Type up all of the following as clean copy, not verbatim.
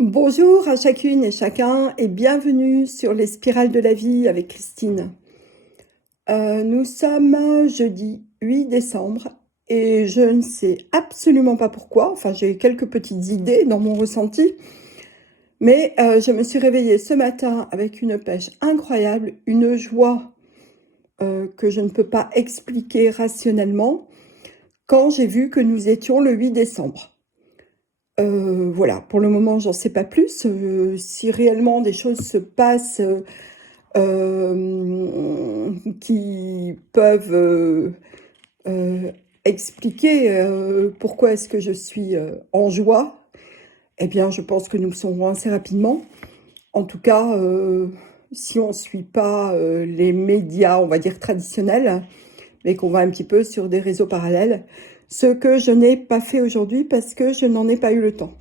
Bonjour à chacune et chacun et bienvenue sur les spirales de la vie avec Christine. Nous sommes jeudi 8 décembre et je ne sais absolument pas pourquoi, enfin j'ai quelques petites idées dans mon ressenti, mais je me suis réveillée ce matin avec une pêche incroyable, une joie que je ne peux pas expliquer rationnellement quand j'ai vu que nous étions le 8 décembre. Voilà, pour le moment, j'en sais pas plus. Si réellement des choses se passent qui peuvent expliquer pourquoi est-ce que je suis en joie, eh bien, je pense que nous le saurons assez rapidement. En tout cas, si on ne suit pas les médias, on va dire traditionnels, mais qu'on va un petit peu sur des réseaux parallèles, ce que je n'ai pas fait aujourd'hui parce que je n'en ai pas eu le temps.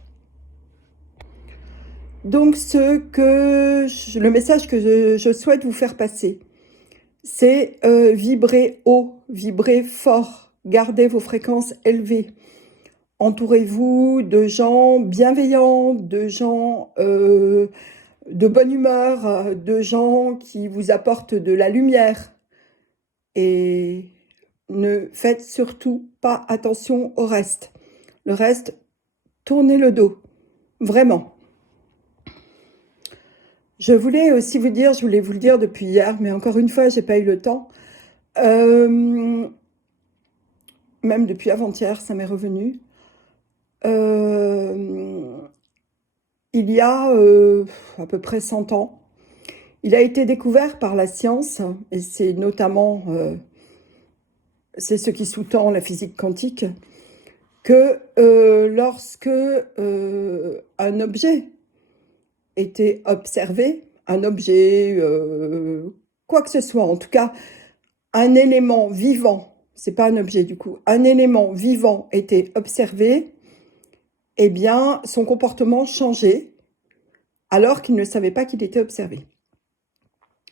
Donc, le message que je souhaite vous faire passer, c'est vibrer haut, vibrer fort, gardez vos fréquences élevées. Entourez-vous de gens bienveillants, de gens de bonne humeur, de gens qui vous apportent de la lumière. Et ne faites surtout pas attention au reste. Le reste, tournez le dos, vraiment. Je voulais aussi vous dire, je voulais vous le dire depuis hier, mais encore une fois, j'ai pas eu le temps. Même depuis avant-hier, ça m'est revenu. Il y a à peu près 100 ans, il a été découvert par la science, et c'est notamment c'est ce qui sous-tend la physique quantique, que lorsque un objet était observé, un objet, quoi que ce soit, en tout cas, un élément vivant, c'est pas un objet du coup, un élément vivant était observé, eh bien, son comportement changeait, alors qu'il ne savait pas qu'il était observé.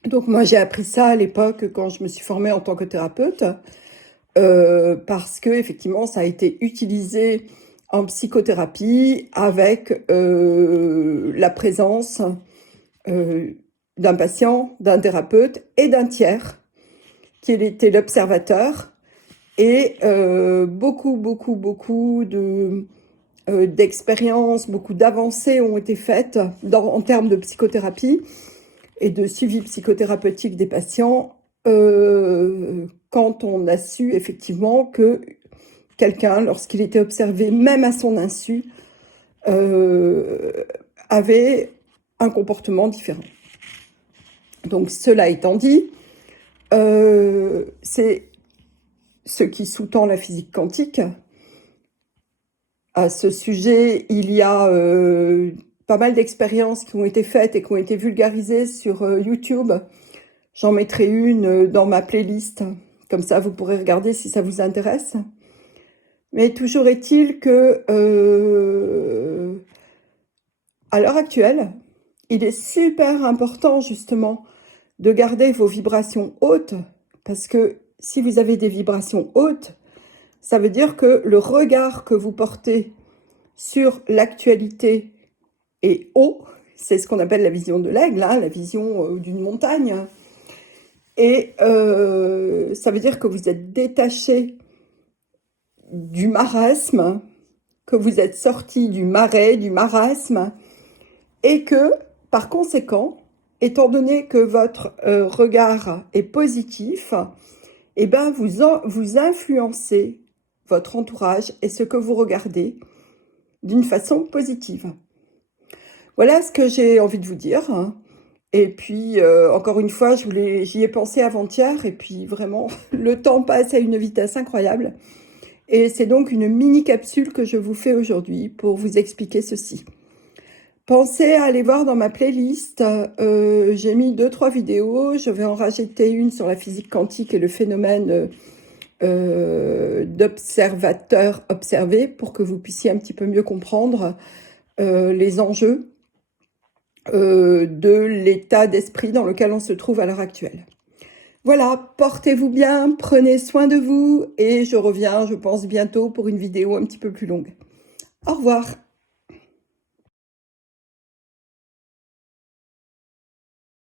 Donc moi, j'ai appris ça à l'époque quand je me suis formée en tant que thérapeute, parce que effectivement, ça a été utilisé en psychothérapie avec la présence d'un patient, d'un thérapeute et d'un tiers, qui était l'observateur, et beaucoup d'expériences, beaucoup d'avancées ont été faites en termes de psychothérapie et de suivi psychothérapeutique des patients quand on a su effectivement que quelqu'un, lorsqu'il était observé, même à son insu, avait un comportement différent. Donc, cela étant dit, c'est ce qui sous-tend la physique quantique. À ce sujet, il y a pas mal d'expériences qui ont été faites et qui ont été vulgarisées sur YouTube. J'en mettrai une dans ma playlist, comme ça vous pourrez regarder si ça vous intéresse. Mais toujours est-il que, à l'heure actuelle, il est super important justement de garder vos vibrations hautes, parce que si vous avez des vibrations hautes, ça veut dire que le regard que vous portez sur l'actualité est haut, c'est ce qu'on appelle la vision de l'aigle, hein, la vision d'une montagne, et ça veut dire que vous êtes détaché du marasme, que vous êtes sorti du marais, du marasme, et que, par conséquent, étant donné que votre regard est positif, eh ben vous influencez votre entourage et ce que vous regardez d'une façon positive. Voilà ce que j'ai envie de vous dire. Et puis, encore une fois, j'y ai pensé avant-hier, et puis vraiment, le temps passe à une vitesse incroyable. Et c'est donc une mini-capsule que je vous fais aujourd'hui pour vous expliquer ceci. Pensez à aller voir dans ma playlist, j'ai mis 2-3 vidéos, je vais en rajouter une sur la physique quantique et le phénomène d'observateur observé pour que vous puissiez un petit peu mieux comprendre les enjeux de l'état d'esprit dans lequel on se trouve à l'heure actuelle. Voilà, portez-vous bien, prenez soin de vous et je reviens, je pense, bientôt pour une vidéo un petit peu plus longue. Au revoir.